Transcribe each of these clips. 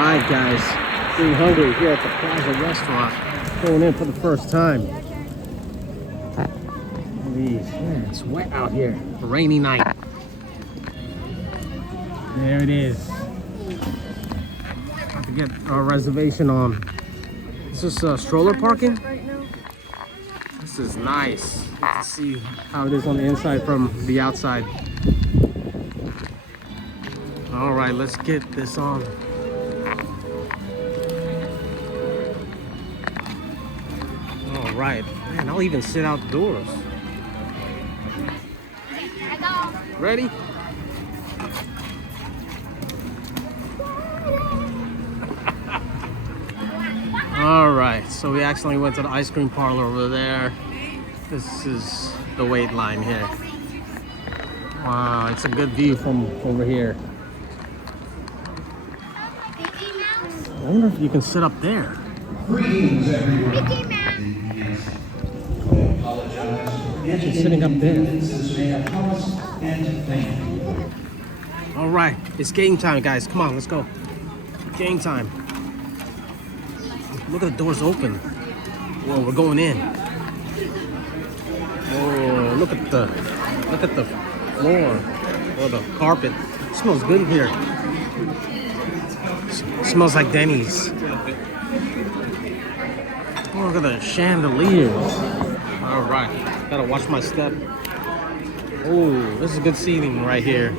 Alright guys, getting hungry here at the Plaza Restaurant. Going in for the first time. Man, it's wet out here. A rainy night. There it is. Have to get our reservation on. Is this stroller parking? This is nice. Let's see how it is on the inside from the outside. All right, let's get this on. All right, man, I'll even sit outdoors. Ready? All right, so we actually went to the ice cream parlor over there. This is the wait line here. Wow, it's a good view from over here. I wonder if you can sit up there. Imagine sitting up there. All right, it's game time, guys. Come on, let's go. Game time. Look at the doors open. Whoa, we're going in. Whoa, look at the floor or the carpet. It smells good here. It smells like Denny's. Oh, look at the chandeliers. All right, gotta watch my step. Oh, this is good seating right here.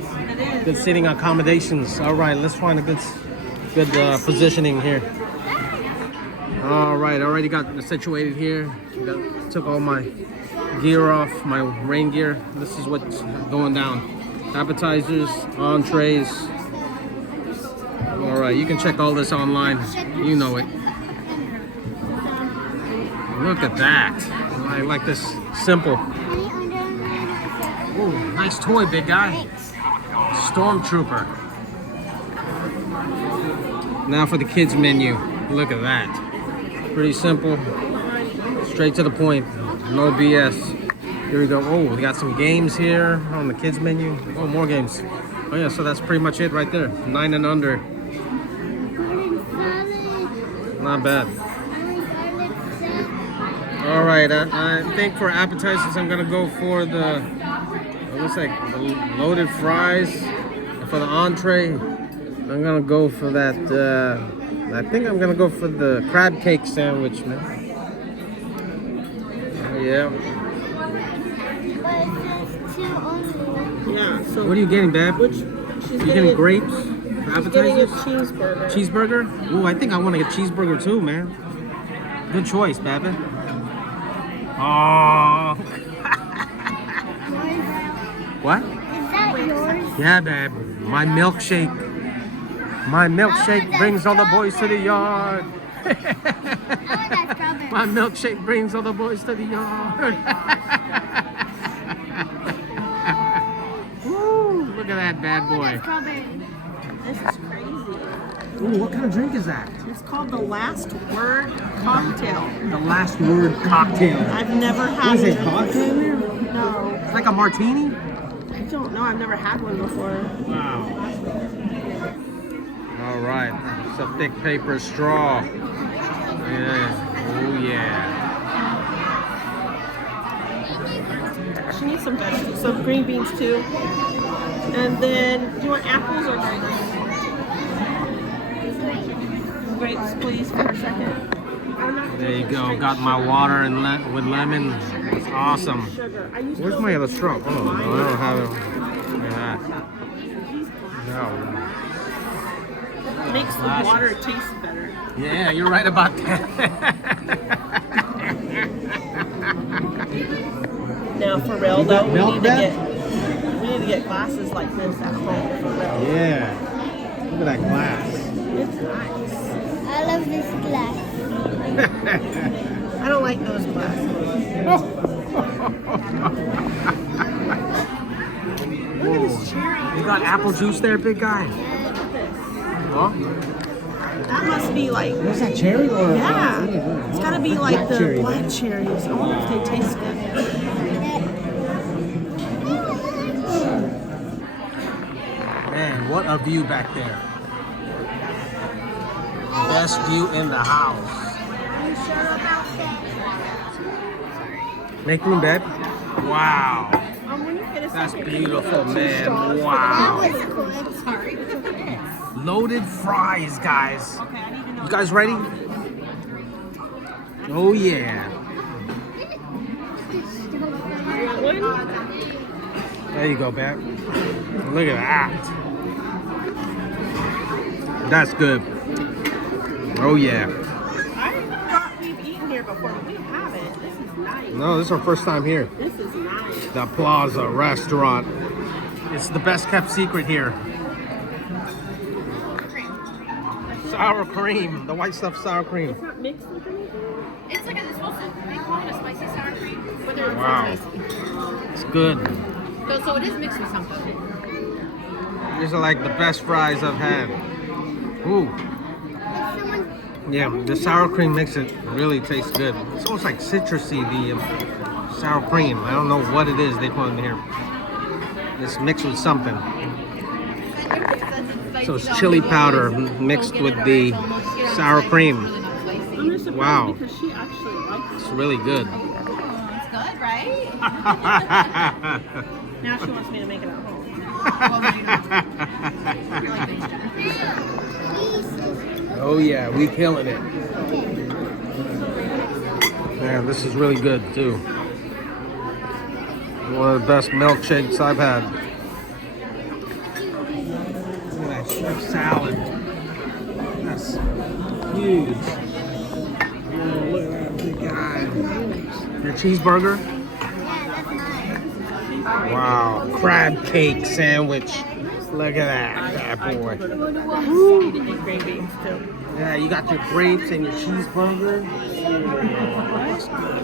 Good seating accommodations. All right, let's find a good positioning here. All right, already got situated here. Took all my gear off, my rain gear. This is what's going down. Appetizers, entrees. All right, you can check all this online. You know it. Look at that. I like this simple. Oh, nice toy, big guy. Stormtrooper. Now for the kids menu. Look at that. Pretty simple. Straight to the point. No BS. Here we go. Oh, we got some games here on the kids menu. Oh, more games. Oh yeah, so that's pretty much it right there. 9 and under. Not bad. All right, I think for appetizers, I'm gonna go for the, it looks like the loaded fries. And for the entree, I'm gonna go for that, I think I'm gonna go for the crab cake sandwich, man. Yeah. Yeah, so what are you getting, babe? You getting grapes? Appetizers? Cheeseburger. Cheeseburger? Ooh, I think I want to get cheeseburger too, man. Good choice, baby. Oh. What? Is that yours? Yeah, babe. My milkshake. My milkshake brings all the boys to the yard. My milkshake brings all the boys to the yard. Woo, look at that bad boy. This is crazy. Ooh, what kind of drink is that? It's called the Last Word Cocktail. The Last Word Cocktail. I've never had Is it vodka in there? No. It's like a martini? I don't know. I've never had one before. Wow. All right. It's a thick paper straw. Yeah. Oh, yeah. She needs some vegetables, some green beans too. And then, do you want apples or grapes? Grapes, please, for a second. There you go. Got my water and with lemon. It's awesome. Where's my other straw? Oh, no, I don't have it. Yeah. No. It makes the water taste better. Yeah, you're right about that. Now, for real though, we milk, need to get glasses like this at home. For real. Yeah. Look at that glass. It's nice. I love this glass. I don't like those glasses. Look at this cherry. You got apple juice there, big guy? Huh? That must be like, What's that, cherry? Or yeah. It's gotta be like the cherry. black cherries. I wonder if they taste good. Man, what a view back there. Best view in the house. Are you sure about that? Make room, babe. Wow. When you get a That's second, beautiful, two man. straws for the- Wow. That was good. Sorry. Loaded fries, guys. Okay, I need to know. You guys ready? Oh, yeah. One? There you go, babe. Look at that. That's good. Oh, yeah. I thought we've eaten here before, but we haven't. This is nice. No, this is our first time here. This is nice. The Plaza Restaurant. It's the best kept secret here. Sour cream. The white stuff sour cream. It's not mixed with anything? It's like it's supposed to be called a spicy sour cream, but they're Wow. spicy. It's good. So it is mixed with something. These are like the best fries I've had. Ooh. Yeah, the sour cream makes it really taste good. It's almost like citrusy, the sour cream. I don't know what it is they put in here. It's mixed with something. So it's chili powder mixed with the sour cream. I'm just surprised Wow. because she actually likes It's really good. It's good, right? it. Now she wants me to make it at home. Oh yeah, we killing it. Man, this is really good too. One of the best milkshakes I've had. Look at that shrimp salad. That's huge. Oh, look at that big guy. Your cheeseburger? Yeah, that's mine. Wow, crab cake sandwich. Look at that bad boy. Eating these green beans too. Yeah, you got your grapes and your cheeseburger. That's good.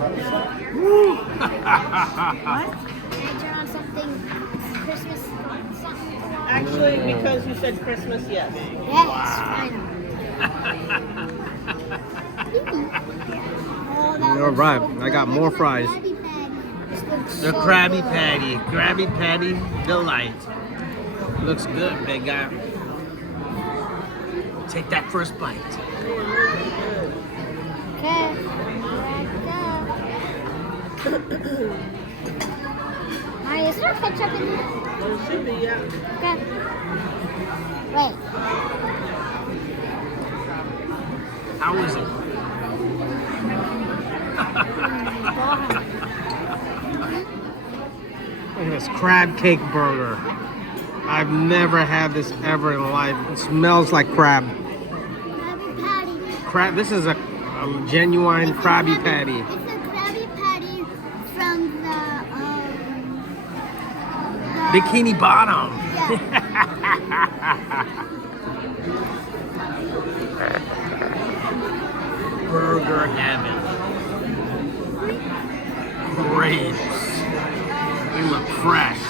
Can I turn on something Christmas something? Actually, because you said Christmas, yes. Yes, finally. All right, I got more fries. The Krabby Patty. Krabby Patty Delight. Looks good, big guy. Take that first bite. Okay. Mario, is there ketchup in there? There should be, yeah. Okay. Wait. How is it? Look at this crab cake burger. I've never had this ever in life. It smells like crab. Krabby Patty. Crab. This is a genuine Krabby Patty. It's a Krabby Patty from the Bikini Bottom. Burger heaven. Grapes. They look fresh.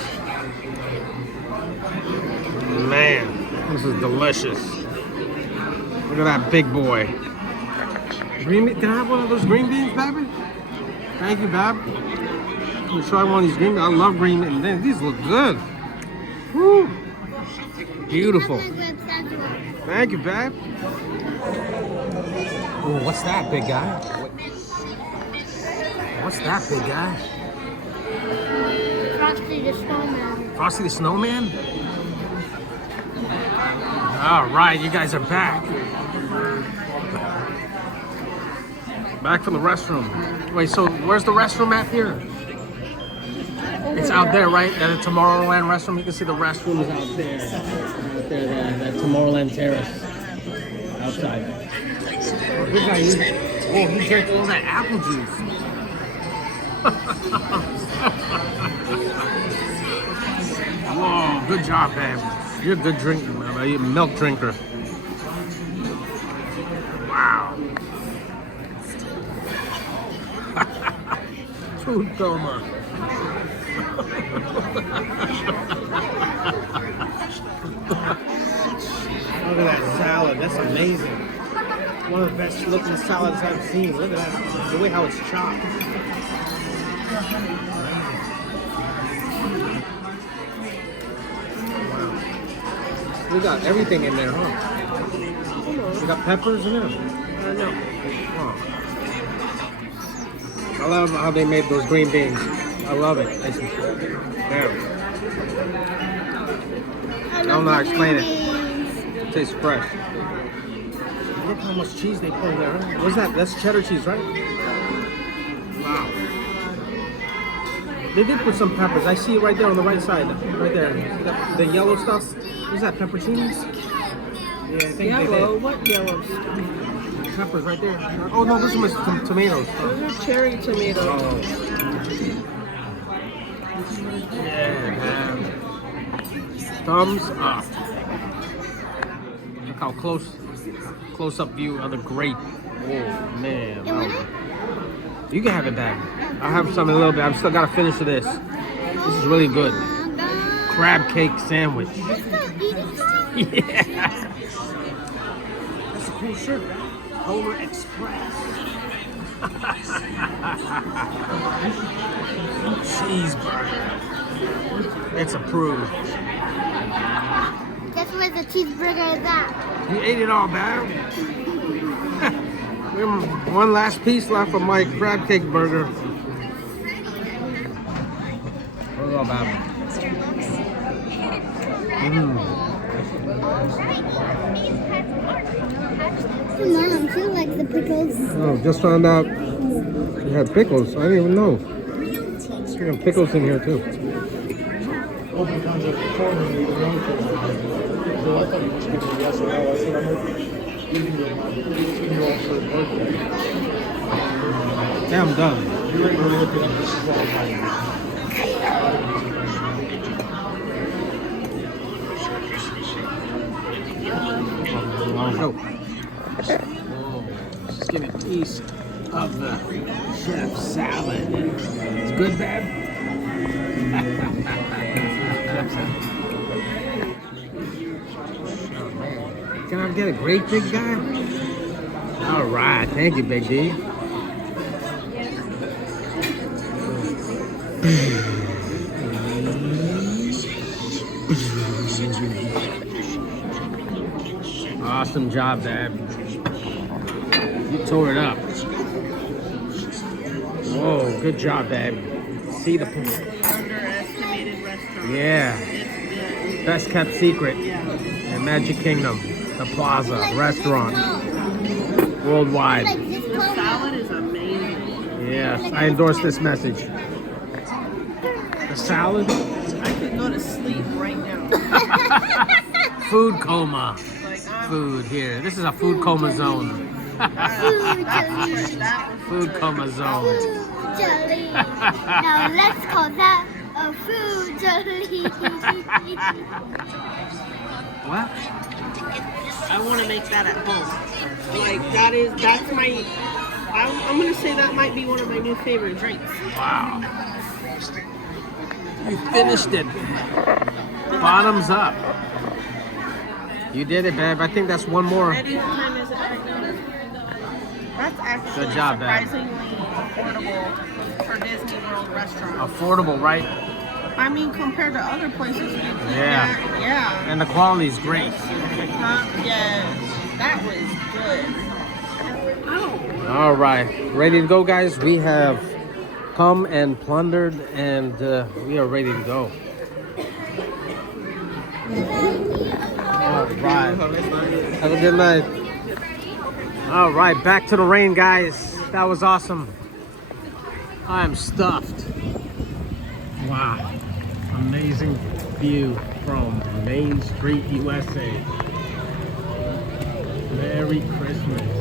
Man, this is delicious. Look at that big boy. Green bean? Can I have one of those green beans, baby? Thank you, Bab. Let me try one of these green beans. I love green beans. Man, these look good. Woo. Beautiful. Thank you, Bab. Oh, what's that, big guy? What's that, big guy? Frosty the Snowman. Frosty the Snowman? All right, you guys are back. Back from the restroom. Wait, so where's the restroom at here? It's out there, right? At the Tomorrowland restroom. You can see the restroom is out there. Out there, that Tomorrowland terrace. Outside. Oh, he drank all that apple juice. Whoa, good job, babe. You're a good drinker, man. You're a milk drinker. Wow. Food coma. Look at that salad. That's amazing. One of the best looking salads I've seen. Look at that. The way how it's chopped. We got everything in there, huh? got peppers in it? No. Oh. I love how they made those green beans. I love it. It's there. I don't know how to explain it. It tastes fresh. Look how much cheese they put in there. Huh? What's that? That's cheddar cheese, right? Wow. They did put some peppers. I see it right there on the right side. Right there. The yellow stuff. What's that? Pepperoncinis? Yeah, I think Yellow? they did. What yellow? Peppers right there. Oh no, those are some tomatoes. Those are cherry tomatoes. Oh. Yeah, man. Thumbs up. Look how close up view of the grape. Oh man. Oh. You can have it back. I'll have some in a little bit. I've still got to finish this. This is really good. Crab cake sandwich. Yeah. That's a cool shirt. Polar Express. Cheeseburger. It's approved. Guess where the cheeseburger is at? You ate it all, man. One last piece left of my crab cake burger. What's all about? Mom, she likes the pickles. Oh, just found out you had pickles. I didn't even know. You have pickles in here too. Yeah, I'm done. Go. Just get a piece of the chef salad. It's good, babe. Can I get a great big guy? All right, thank you, Big D. Awesome job, Dad. You tore it up. Whoa, good job, Dad. See the Underestimated restaurant. yeah, It's best kept secret yeah. in Magic Kingdom, the Plaza Restaurant, worldwide. The salad is amazing. Yes, I endorse this message. The salad, I could go to sleep right now. food coma. Like Food here. This is a food coma zone. Food coma zone. Food jelly. Now let's call that a food jelly. What? I want to make that at home. Like that's my. I'm gonna say that might be one of my new favorite drinks. Wow. You finished it. Bottoms up. You did it, babe. I think that's one more. Eddie, what time is it right now? That's actually Good job, babe. surprisingly affordable for Disney World restaurant. Affordable, right? I mean, compared to other places, you can Yeah. yeah. And the quality's great. Yeah, that was good. Oh. All right. Ready to go, guys? We have come and plundered, and we are ready to go. All right. Have a good night. All right, back to the rain, guys. That was awesome. I am stuffed. Wow. Amazing view from Main Street, USA. Merry Christmas.